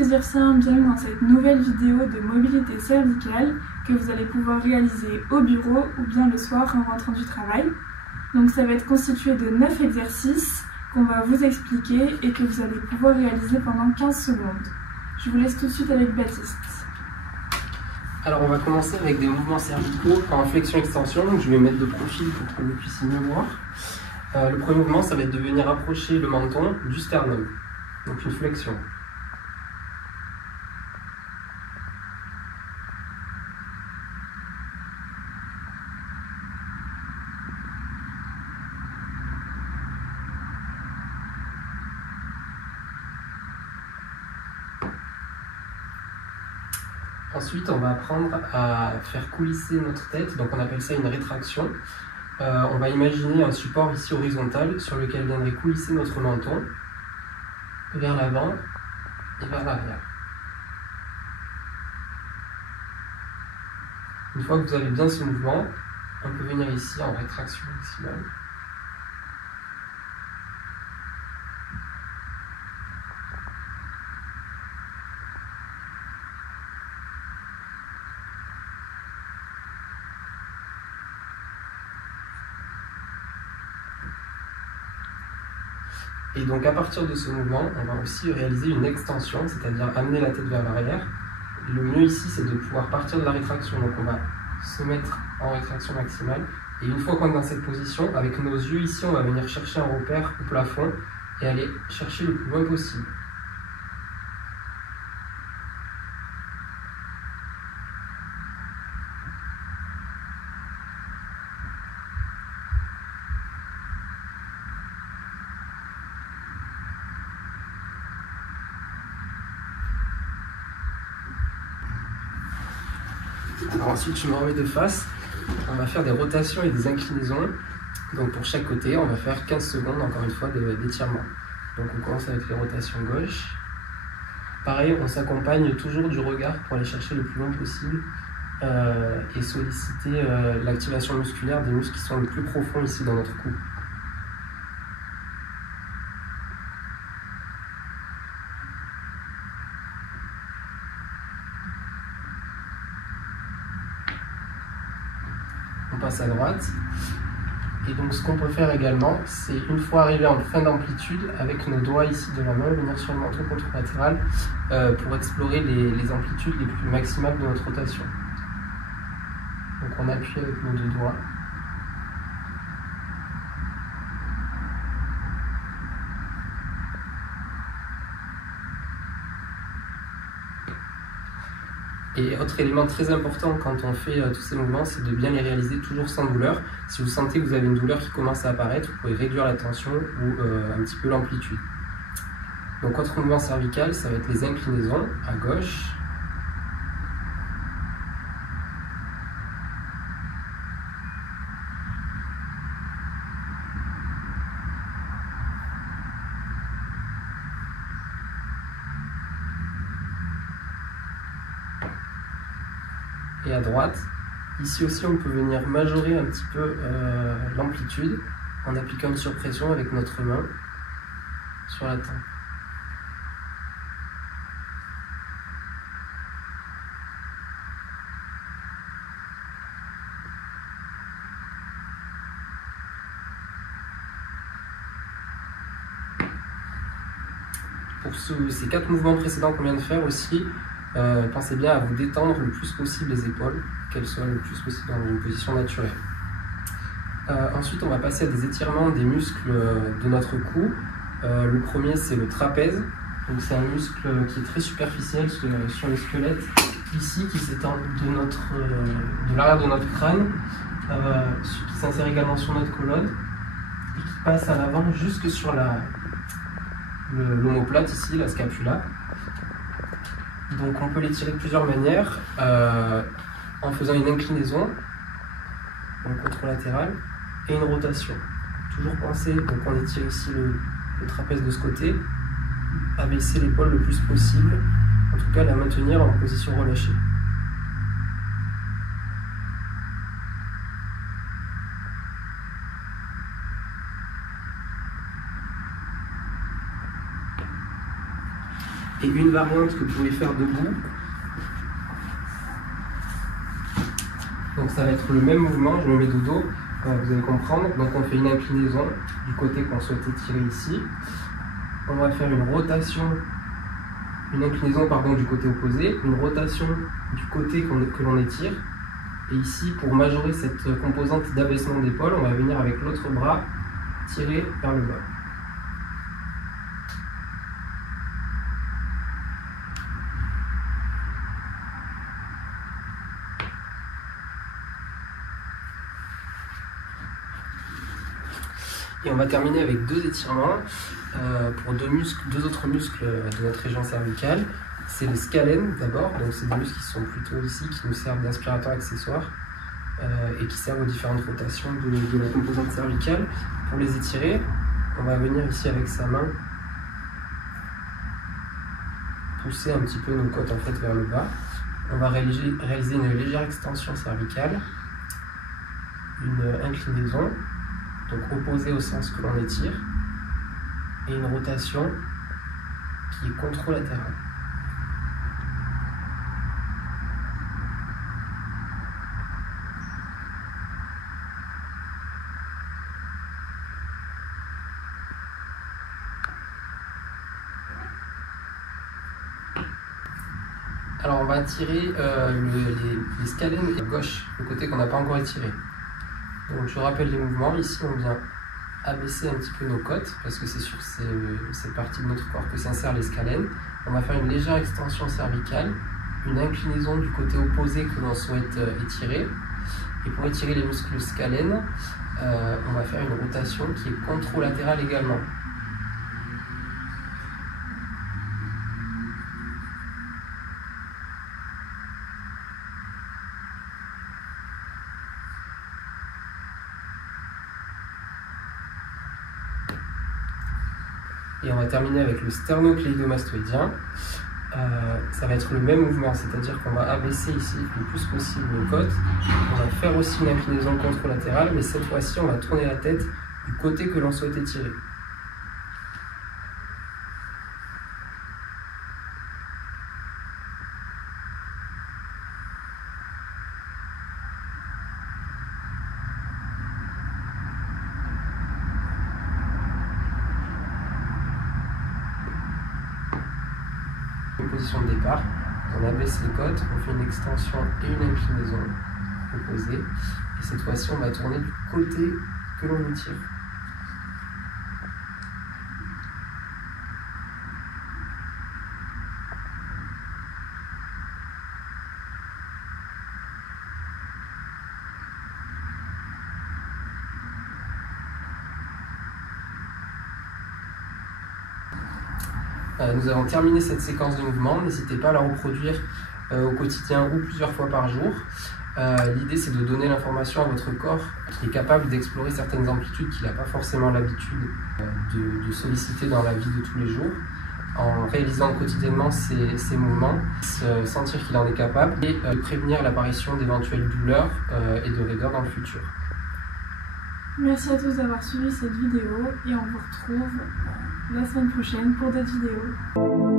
plésirciens, bienvenue dans cette nouvelle vidéo de mobilité cervicale que vous allez pouvoir réaliser au bureau ou bien le soir en rentrant du travail. Donc ça va être constitué de 9 exercices qu'on va vous expliquer et que vous allez pouvoir réaliser pendant 15 secondes. Je vous laisse tout de suite avec Baptiste. Alors on va commencer avec des mouvements cervicaux en flexion-extension, donc je vais mettre de profil pour que vous puissiez mieux voir. Le premier mouvement, ça va être de venir approcher le menton du sternum, donc une flexion. Ensuite, on va apprendre à faire coulisser notre tête, donc on appelle ça une rétraction. On va imaginer un support ici horizontal sur lequel viendrait coulisser notre menton vers l'avant et vers l'arrière. Une fois que vous avez bien ce mouvement, on peut venir ici en rétraction maximale. Et donc à partir de ce mouvement, on va aussi réaliser une extension, c'est-à-dire amener la tête vers l'arrière. Le mieux ici, c'est de pouvoir partir de la rétraction. Donc on va se mettre en rétraction maximale. Et une fois qu'on est dans cette position, avec nos yeux ici, on va venir chercher un repère au plafond et aller chercher le plus loin possible. Alors ensuite, je me remets de face. On va faire des rotations et des inclinaisons. Donc pour chaque côté, on va faire 15 secondes, encore une fois, d'étirement. Donc on commence avec les rotations gauche. Pareil, on s'accompagne toujours du regard pour aller chercher le plus loin possible et solliciter l'activation musculaire des muscles qui sont le plus profonds ici dans notre cou. On passe à droite. Et donc ce qu'on peut faire également, c'est une fois arrivé en fin d'amplitude, avec nos doigts ici de la main, venir sur le menton contralatéral pour explorer les amplitudes les plus maximales de notre rotation. Donc on appuie avec nos deux doigts. Et autre élément très important quand on fait tous ces mouvements, c'est de bien les réaliser toujours sans douleur. Si vous sentez que vous avez une douleur qui commence à apparaître, vous pouvez réduire la tension ou un petit peu l'amplitude. Donc autre mouvement cervical, ça va être les inclinaisons à gauche. Et à droite. Ici aussi, on peut venir majorer un petit peu l'amplitude en appliquant une surpression avec notre main sur la tempe. Pour ces 4 mouvements précédents qu'on vient de faire aussi, pensez bien à vous détendre le plus possible les épaules, qu'elles soient le plus possible dans une position naturelle. Ensuite, on va passer à des étirements des muscles de notre cou. Le premier, c'est le trapèze. C'est un muscle qui est très superficiel sur le squelette, ici, qui s'étend de l'arrière de notre crâne, qui s'insère également sur notre colonne, et qui passe à l'avant jusque sur l'omoplate, ici, la scapula. Donc on peut l'étirer de plusieurs manières, en faisant une inclinaison, donc contralatérale, et une rotation. Toujours penser, donc on étire ici le trapèze de ce côté, abaisser l'épaule le plus possible, en tout cas la maintenir en position relâchée. Et une variante que vous pouvez faire debout. Donc ça va être le même mouvement, je me mets de dos, vous allez comprendre. Donc on fait une inclinaison du côté qu'on souhaite étirer ici. On va faire une rotation, une inclinaison pardon, du côté opposé, une rotation du côté que l'on étire. Et ici, pour majorer cette composante d'abaissement d'épaule, on va venir avec l'autre bras tirer vers le bas. Et on va terminer avec deux étirements pour deux autres muscles de notre région cervicale. C'est les scalènes d'abord, donc c'est des muscles qui sont plutôt ici, qui nous servent d'aspirateur accessoire et qui servent aux différentes rotations de la composante cervicale. Pour les étirer, on va venir ici avec sa main pousser un petit peu nos côtes en fait vers le bas. On va réaliser une légère extension cervicale, une inclinaison, donc opposée au sens que l'on étire, et une rotation qui est contralatérale. Alors on va tirer les scalènes à gauche, le côté qu'on n'a pas encore étiré. Donc je rappelle les mouvements, ici on vient abaisser un petit peu nos côtes, parce que c'est sur cette partie de notre corps que s'insèrent les scalènes. On va faire une légère extension cervicale, une inclinaison du côté opposé que l'on souhaite étirer. Et pour étirer les muscles scalènes, on va faire une rotation qui est contralatérale également. Et on va terminer avec le sternocléidomastoïdien. Ça va être le même mouvement, c'est-à-dire qu'on va abaisser ici le plus possible nos côtes. On va faire aussi une inclinaison contralatérale, mais cette fois-ci, on va tourner la tête du côté que l'on souhaite étirer. Position de départ, on abaisse les côtes, on fait une extension et une inclinaison opposée, et cette fois-ci on va tourner du côté que l'on étire. Nous avons terminé cette séquence de mouvements. N'hésitez pas à la reproduire au quotidien ou plusieurs fois par jour. L'idée, c'est de donner l'information à votre corps qui est capable d'explorer certaines amplitudes qu'il n'a pas forcément l'habitude de solliciter dans la vie de tous les jours. En réalisant quotidiennement ces mouvements, sentir qu'il en est capable et prévenir l'apparition d'éventuelles douleurs et de raideurs dans le futur. Merci à tous d'avoir suivi cette vidéo et on vous retrouve la semaine prochaine pour d'autres vidéos.